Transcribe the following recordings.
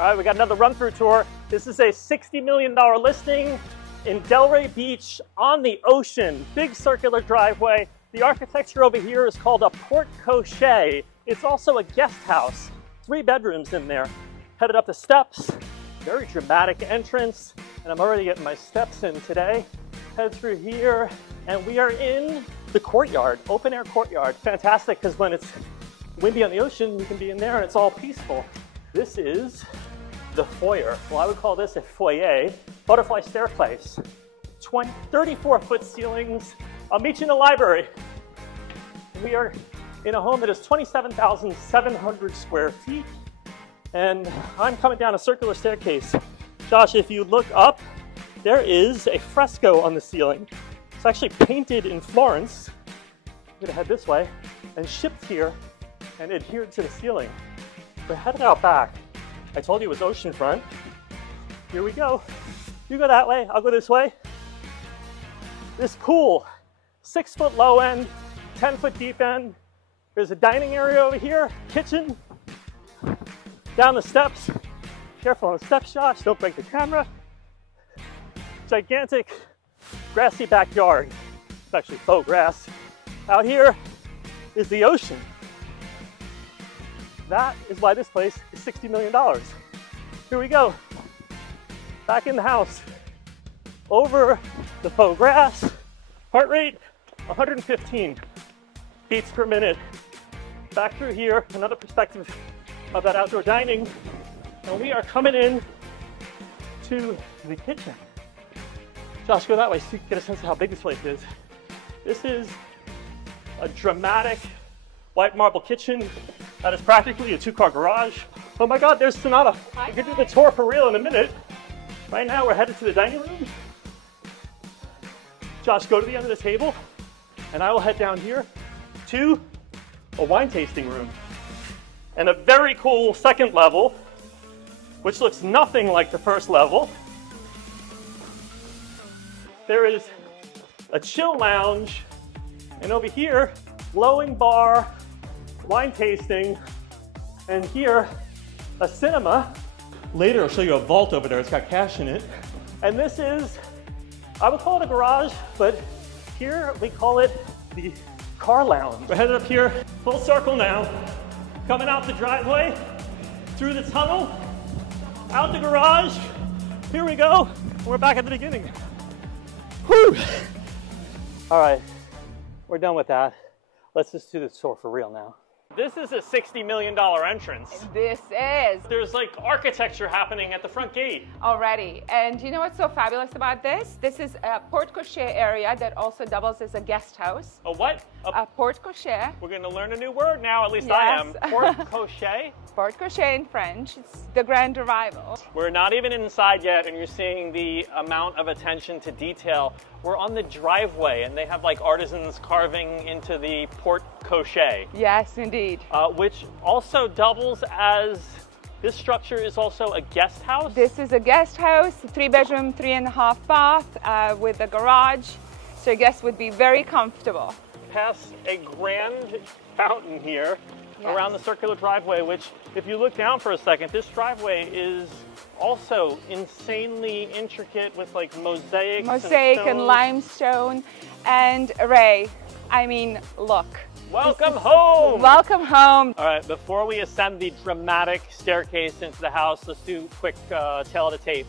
All right, we got another run-through tour. This is a $60 million listing in Delray Beach on the ocean. Big circular driveway. The architecture over here is called a porte-cochere. It's also a guest house. 3 bedrooms in there. Headed up the steps. Very dramatic entrance. And I'm already getting my steps in today. Head through here, and we are in the courtyard, open air courtyard. Fantastic, because when it's windy on the ocean, you can be in there and it's all peaceful. This is the foyer. Well, I would call this a foyer, butterfly staircase. 34-foot ceilings. I'll meet you in the library. We are in a home that is 27,700 square feet. And I'm coming down a circular staircase. Josh, if you look up, there is a fresco on the ceiling. It's actually painted in Florence. I'm gonna head this way and shipped here and adhered to the ceiling. We're headed out back. I told you it was oceanfront. Here we go. You go that way, I'll go this way. This pool, 6-foot low end, 10-foot deep end. There's a dining area over here, kitchen. Down the steps. Careful on the steps, Josh, don't break the camera. Gigantic grassy backyard. It's actually faux grass. Out here is the ocean. That is why this place is $60 million. Here we go. Back in the house. Over the faux grass. Heart rate, 115 beats per minute. Back through here, another perspective of that outdoor dining. And we are coming in to the kitchen. Josh, go that way so you can get a sense of how big this place is. This is a dramatic white marble kitchen that is practically a 2-car garage. Oh my God, there's Senada. We can do the tour for real in a minute. Right now, we're headed to the dining room. Josh, go to the end of the table, and I will head down here to a wine tasting room. And a very cool second level, which looks nothing like the first level. There is a chill lounge, and over here, glowing bar, wine tasting, and here, a cinema. Later, I'll show you a vault over there. It's got cash in it. And this is, I would call it a garage, but here we call it the car lounge. We're headed up here, full circle now. Coming out the driveway, through the tunnel, out the garage. Here we go. We're back at the beginning. Whew. All right, we're done with that. Let's just do the tour for real now. This is a $60 million entrance. This is. There's like architecture happening at the front gate. Already. And you know what's so fabulous about this? This is a porte-cochere area that also doubles as a guest house. A what? A porte-cochere. We're going to learn a new word now, at least Yes. I am. Porte-cochere? Porte-cochere in French. It's the grand arrival. We're not even inside yet, and you're seeing the amount of attention to detail. We're on the driveway, and they have like artisans carving into the porte-cochere. Yes, indeed. Which also doubles as, this structure is also a guest house? This is a guest house, 3-bedroom, 3.5 bath with a garage. So guests would be very comfortable. Past a grand fountain here. Yes. Around the circular driveway, which if you look down for a second, this driveway is also insanely intricate with like mosaics and limestone. And Ray, I mean, look. Welcome home! Welcome home! All right, before we ascend the dramatic staircase into the house, let's do a quick tale of the tape.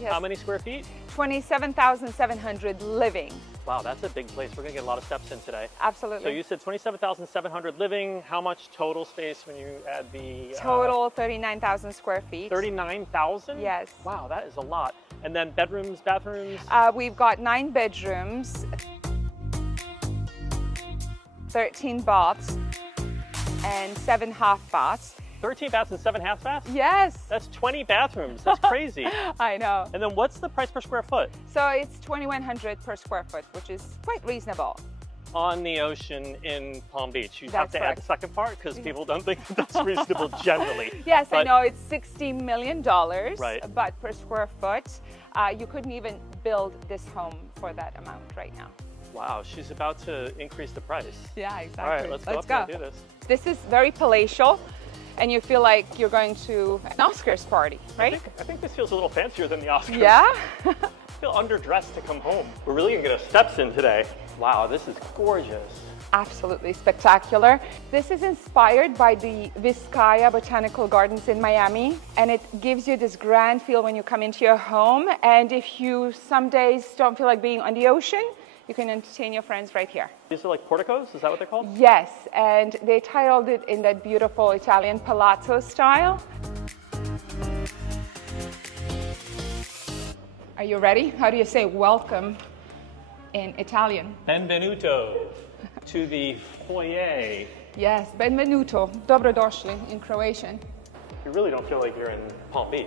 Yes. How many square feet? 27,700 living. Wow, that's a big place. We're gonna get a lot of steps in today. Absolutely. So you said 27,700 living. How much total space when you add the... Total 39,000 square feet. 39,000? Yes. Wow, that is a lot. And then bedrooms, bathrooms? We've got 9 bedrooms, 13 baths, and 7 half baths. 13 baths and 7 half baths? Yes. That's 20 bathrooms. That's crazy. I know. And then what's the price per square foot? So it's $2,100 per square foot, which is quite reasonable. On the ocean in Palm Beach. You have That's to correct. add the second part because people don't think that's reasonable generally. Yes, But I know it's $60 million, Right. but per square foot, you couldn't even build this home for that amount right now. Wow, she's about to increase the price. Yeah, exactly. All right, let's go up there and do this. This is very palatial. and you feel like you're going to an Oscars party, right? I think this feels a little fancier than the Oscars. Yeah? I feel underdressed to come home. We're really gonna get our steps in today. Wow, this is gorgeous. Absolutely spectacular. This is inspired by the Vizcaya Botanical Gardens in Miami, and it gives you this grand feel when you come into your home. And if you some days don't feel like being on the ocean, you can entertain your friends right here. These are like porticos, is that what they're called? Yes, and they titled it in that beautiful Italian palazzo style. Are you ready? How do you say welcome in Italian? Benvenuto to the foyer. Yes, benvenuto, dobrodošli in Croatian. You really don't feel like you're in Palm Beach.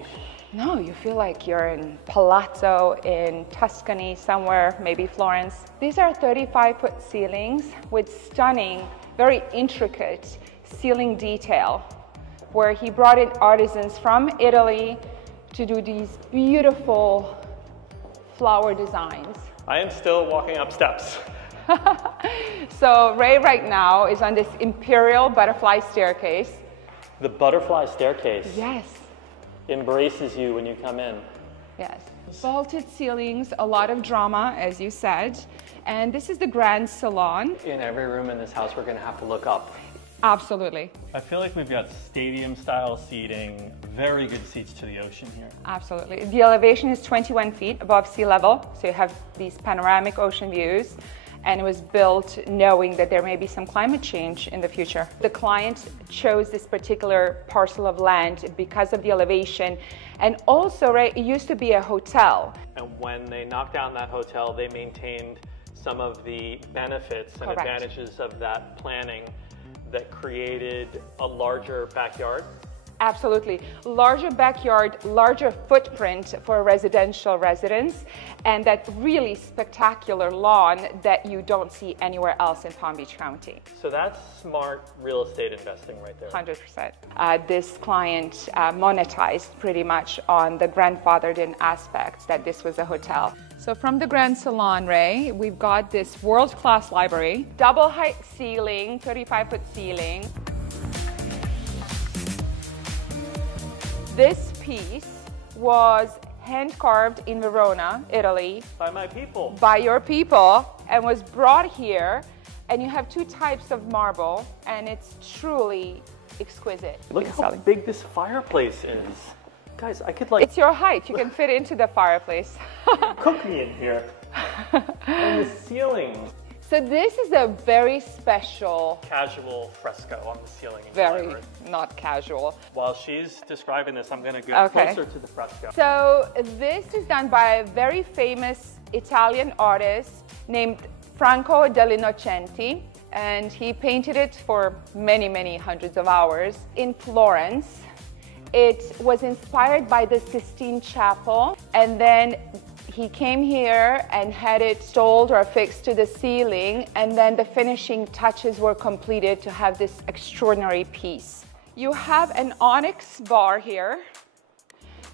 No, you feel like you're in Palazzo in Tuscany somewhere, maybe Florence. These are 35-foot ceilings with stunning, very intricate ceiling detail, where he brought in artisans from Italy to do these beautiful flower designs. I am still walking up steps. So Ray right now is on this imperial butterfly staircase. The butterfly staircase. Yes. Embraces you when you come in. Yes. Vaulted ceilings, a lot of drama, as you said. And this is the grand salon. In every room in this house, we're gonna have to look up. Absolutely. I feel like we've got stadium style seating, very good seats to the ocean here. Absolutely. The elevation is 21 feet above sea level, so you have these panoramic ocean views, and it was built knowing that there may be some climate change in the future. The client chose this particular parcel of land because of the elevation, and also, right, it used to be a hotel. And when they knocked down that hotel, they maintained some of the benefits and Correct. advantages of that planning that created a larger backyard. Absolutely. Larger backyard, larger footprint for a residential residence, and that really spectacular lawn that you don't see anywhere else in Palm Beach County. So that's smart real estate investing right there. 100%. This client monetized pretty much on the grandfathered-in aspects that this was a hotel. So from the Grand Salon, Ray, we've got this world-class library, double height ceiling, 35-foot ceiling. This piece was hand-carved in Verona, Italy. By my people. By your people, and was brought here. And you have two types of marble, and it's truly exquisite. Look how big this fireplace is. Guys, I could like... It's your height. You can fit into the fireplace. Cook me in here. And the ceiling. So this is a very special... Casual fresco on the ceiling. Very not casual. While she's describing this, I'm going to go closer to the fresco. So this is done by a very famous Italian artist named Franco dell'Innocenti, and he painted it for many, many hundreds of hours in Florence. It was inspired by the Sistine Chapel, and then he came here and had it installed or affixed to the ceiling, and then the finishing touches were completed to have this extraordinary piece. You have an onyx bar here,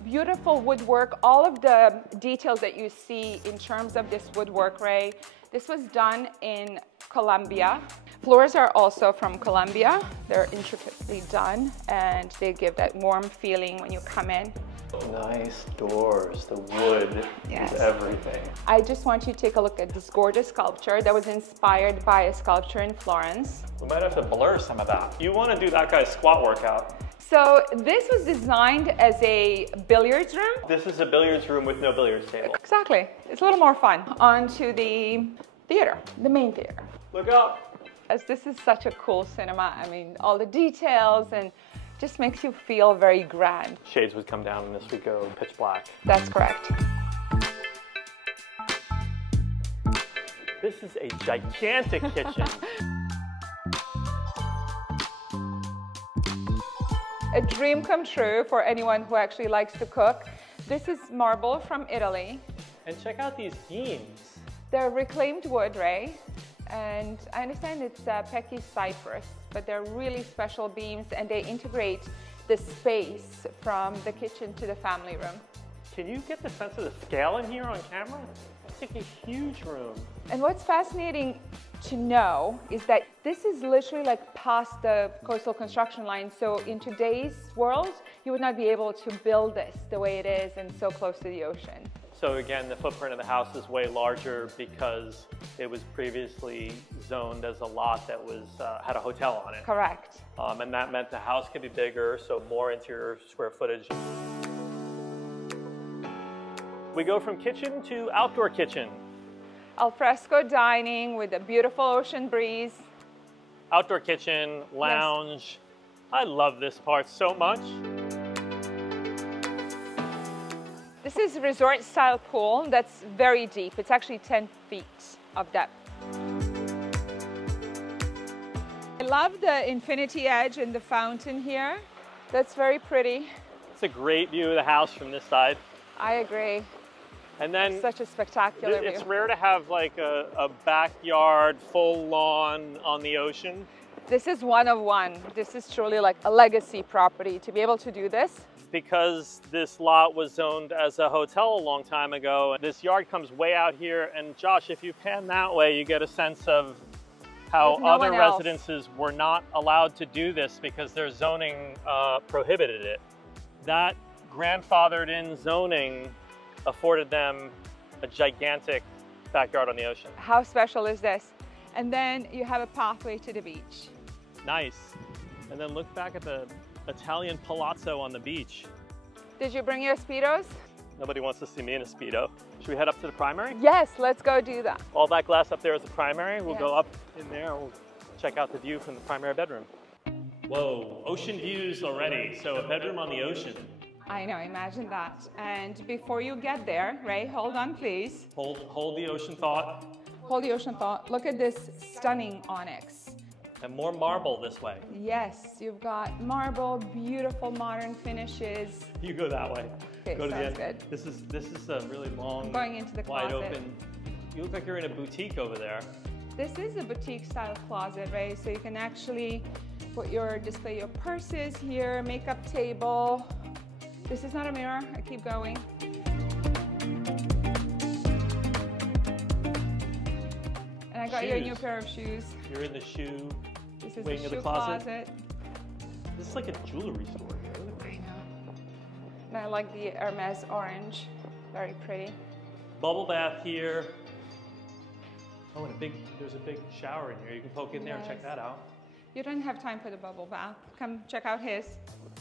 beautiful woodwork, all of the details that you see in terms of this woodwork, Ray. This was done in Colombia. Floors are also from Colombia. They're intricately done, and they give that warm feeling when you come in. Nice doors, the wood is everything. I just want you to take a look at this gorgeous sculpture that was inspired by a sculpture in Florence. We might have to blur some of that. You want to do that guy's squat workout. So this was designed as a billiards room. This is a billiards room with no billiards table. Exactly. It's a little more fun. On to the theater, the main theater. Look up. As this is such a cool cinema. I mean, all the details and just makes you feel very grand. Shades would come down and this would go pitch black. That's correct. This is a gigantic kitchen. A dream come true for anyone who actually likes to cook. This is marble from Italy. And check out these beams. They're reclaimed wood, Ray. And I understand it's Pecky's cypress, but they're really special beams, and they integrate the space from the kitchen to the family room. Can you get the sense of the scale in here on camera? It's like a huge room. And what's fascinating to know is that this is literally like past the coastal construction line. So in today's world, you would not be able to build this the way it is and so close to the ocean. So again, the footprint of the house is way larger because it was previously zoned as a lot that was had a hotel on it. Correct. And that meant the house could be bigger, so more interior square footage. We go from kitchen to outdoor kitchen. Al fresco dining with a beautiful ocean breeze. Outdoor kitchen, lounge. Yes. I love this part so much. This is a resort style pool that's very deep. It's actually 10 feet of depth. I love the infinity edge and the fountain here. That's very pretty. It's a great view of the house from this side. I agree. And then it's such a spectacular view. It's rare to have like a backyard, full lawn on the ocean. This is one of one. This is truly like a legacy property to be able to do this. Because this lot was zoned as a hotel a long time ago, this yard comes way out here. And Josh, if you pan that way, you get a sense of how other residences were not allowed to do this because their zoning prohibited it. That grandfathered in zoning afforded them a gigantic backyard on the ocean. How special is this? And then you have a pathway to the beach. Nice. And then look back at the Italian palazzo on the beach. Did you bring your Speedos? Nobody wants to see me in a Speedo. Should we head up to the primary? Yes, let's go do that. All that glass up there is the primary. We'll go up in there. We'll check out the view from the primary bedroom. Whoa, ocean views already. So a bedroom on the ocean. I know, imagine that. And before you get there, Ray, hold on, please. Hold the ocean thought. Hold the ocean thought. Look at this stunning onyx. And more marble this way. Yes, you've got marble, beautiful modern finishes. You go that way. Okay, go to sounds the end. good. This is a really long, I'm going into the wide closet. Open. You look like you're in a boutique over there. This is a boutique style closet, right? So you can actually display your purses here, makeup table. This is not a mirror. I keep going. And I got you a new pair of shoes. You're in the shoe wing of the closet. This is like a jewelry store here. I know. And I like the Hermes orange. Very pretty. Bubble bath here. Oh, and there's a big shower in here. You can poke in there and check that out. You don't have time for the bubble bath. Come check out his.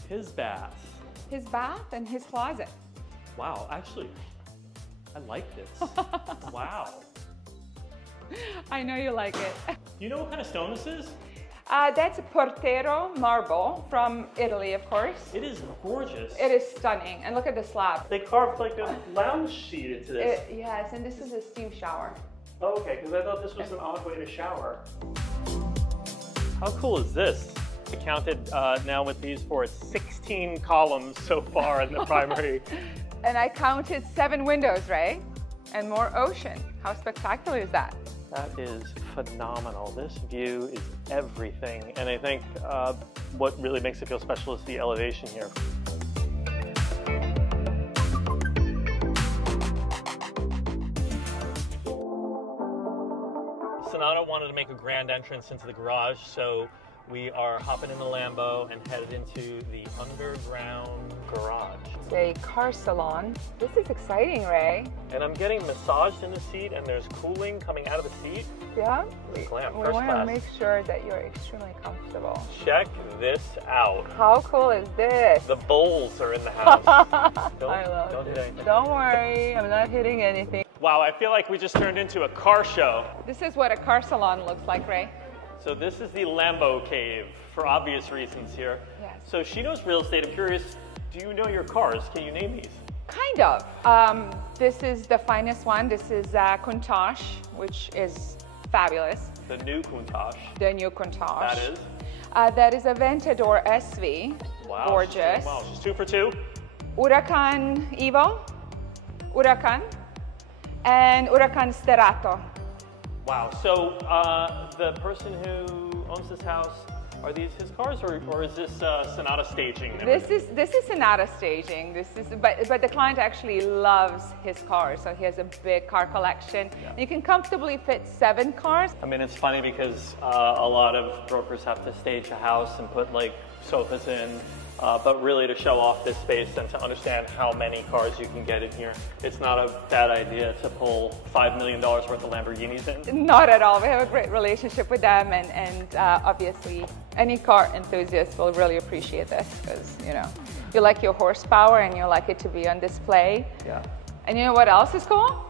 His bath. His bath and his closet. Wow, actually, I like this. Wow. I know you like it. You know what kind of stone this is? That's a Portero marble from Italy, of course. It is gorgeous. It is stunning. And look at the slab. They carved like a lounge sheet into this. Yes, and this is a steam shower. Oh, okay, because I thought this was an odd way to shower. How cool is this? I counted now with these for 16 columns so far in the primary. And I counted 7 windows, right? And more ocean. How spectacular is that? That is phenomenal. This view is everything. And I think what really makes it feel special is the elevation here. Senada wanted to make a grand entrance into the garage, so we are hopping in the Lambo and headed into the underground garage. It's a car salon. This is exciting, Ray. And I'm getting massaged in the seat, and there's cooling coming out of the seat. Yeah? Glam, we want to make sure that you're extremely comfortable. Check this out. How cool is this? The bowls are in the house. Don't hit anything. Don't worry, I'm not hitting anything. Wow, I feel like we just turned into a car show. This is what a car salon looks like, Ray. So this is the Lambo cave, for obvious reasons here. Yes. So she knows real estate. I'm curious, do you know your cars? Can you name these? Kind of. This is the finest one. This is Countach, which is fabulous. The new Countach. The new Countach. That is? That is a Ventador SV. Wow. Gorgeous. She's 2 for 2. Huracan Evo, Huracan, and Huracan Sterato. Wow. So the person who owns this house Are these his cars, or is this Senada staging? This is Senada staging. But the client actually loves his cars, so he has a big car collection. Yeah. You can comfortably fit 7 cars. I mean, it's funny because a lot of brokers have to stage a house and put like sofas in. But really to show off this space and to understand how many cars you can get in here, it's not a bad idea to pull $5 million worth of Lamborghinis in. Not at all. We have a great relationship with them, and obviously any car enthusiast will really appreciate this because, you know, you like your horsepower and you like it to be on display. Yeah. And you know what else is cool?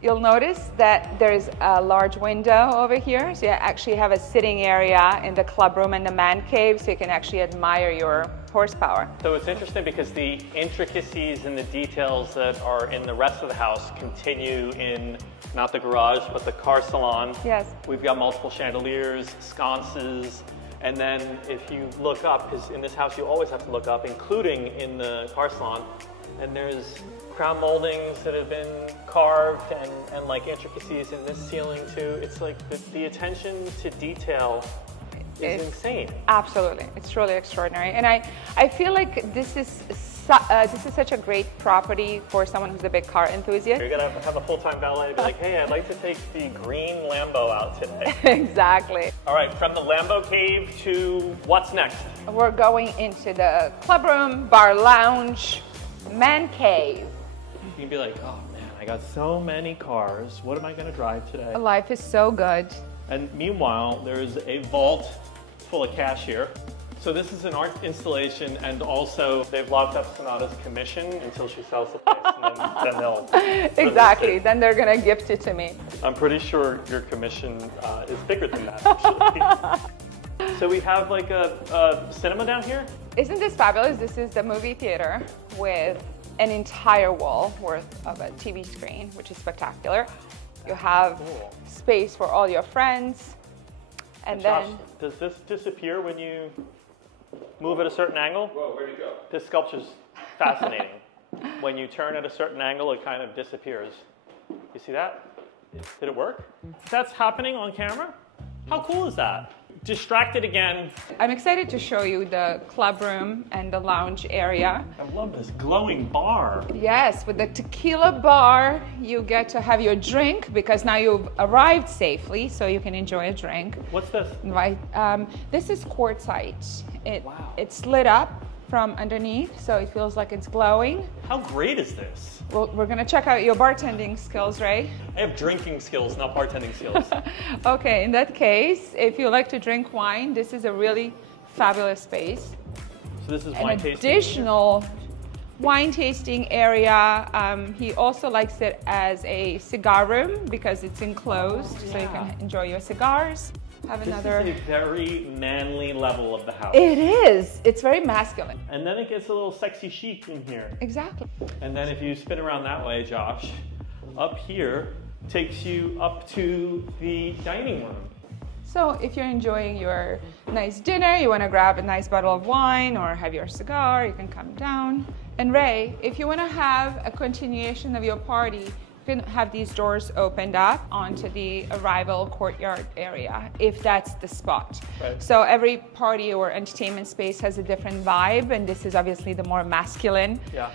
You'll notice that there's a large window over here. So you actually have a sitting area in the club room and the man cave, so you can actually admire your horsepower. So it's interesting because the intricacies and the details that are in the rest of the house continue in not the garage, but the car salon. Yes. We've got multiple chandeliers, sconces, and then if you look up, because in this house you always have to look up, including in the car salon, and there's crown moldings that have been carved and like intricacies in this ceiling too. It's like the attention to detail is insane. Absolutely, it's really extraordinary. And I feel like this is such a great property for someone who's a big car enthusiast. You're gonna have a full-time valet and be like, hey, I'd like to take the green Lambo out today. Exactly. All right, from the Lambo cave to what's next? We're going into the club room, bar lounge, man cave. You can be like, oh man, I got so many cars. What am I gonna drive today? Life is so good. And meanwhile, there's a vault full of cash here. So this is an art installation, and also they've locked up Senada's commission until she sells the place, and then they'll... Exactly, then they're gonna gift it to me. I'm pretty sure your commission is bigger than that, actually. So we have like a cinema down here? Isn't this fabulous? This is the movie theater with an entire wall worth of a TV screen, which is spectacular. You have space for all your friends. And Josh, then... does this disappear when you move at a certain angle? Whoa, where'd it go? This sculpture's fascinating. When you turn at a certain angle, it kind of disappears. You see that? Did it work? That's happening on camera? How cool is that? Distracted again. I'm excited to show you the club room and the lounge area. I love this glowing bar. Yes, with the tequila bar, you get to have your drink because now you've arrived safely, so you can enjoy a drink. What's this? Right. This is quartzite. Wow. It's lit up from underneath, so it feels like it's glowing. How great is this? Well, we're gonna check out your bartending skills, Ray. I have drinking skills, not bartending skills. Okay, in that case, if you like to drink wine, this is a really fabulous space. So this is An wine tasting. additional wine tasting area. He also likes it as a cigar room because it's enclosed, so you can enjoy your cigars. Have another. This is a very manly level of the house. It is. It's very masculine. And then it gets a little sexy chic in here. Exactly. And then if you spin around that way, Josh, up here takes you up to the dining room. So if you're enjoying your nice dinner, you want to grab a nice bottle of wine or have your cigar, you can come down. And Ray, if you want to have a continuation of your party, you can have these doors opened up onto the arrival courtyard area, if that's the spot. Right. So every party or entertainment space has a different vibe, and this is obviously the more masculine. Yeah.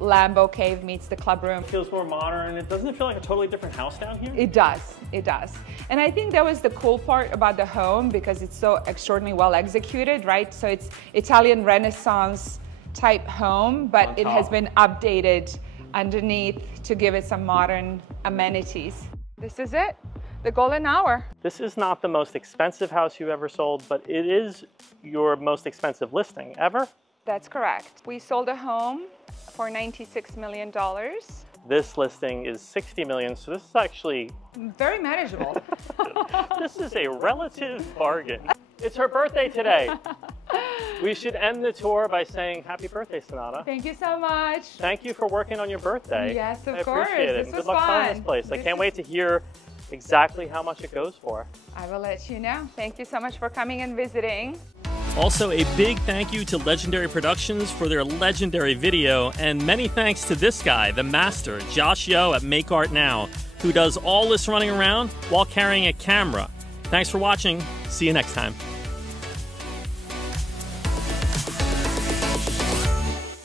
Lambo Cave meets the club room. It feels more modern. It doesn't feel like a totally different house down here? It does, it does. And I think that was the cool part about the home because it's so extraordinarily well executed, right? So it's Italian Renaissance type home, but it has been updated underneath to give it some modern amenities. This is it, the golden hour. This is not the most expensive house you've ever sold, but it is your most expensive listing ever? That's correct. We sold a home for $96 million. This listing is 60 million, so this is actually... Very manageable. This is a relative bargain. It's her birthday today. We should end the tour by saying happy birthday, Senada. Thank you so much. Thank you for working on your birthday. Yes, of I course. appreciate it. This Good was luck selling fun. this place. I can't wait to hear exactly how much it goes for. I will let you know. Thank you so much for coming and visiting. Also, a big thank you to Legendary Productions for their legendary video, and many thanks to this guy, the master, Josh Yo at Make Art Now, who does all this running around while carrying a camera. Thanks for watching. See you next time.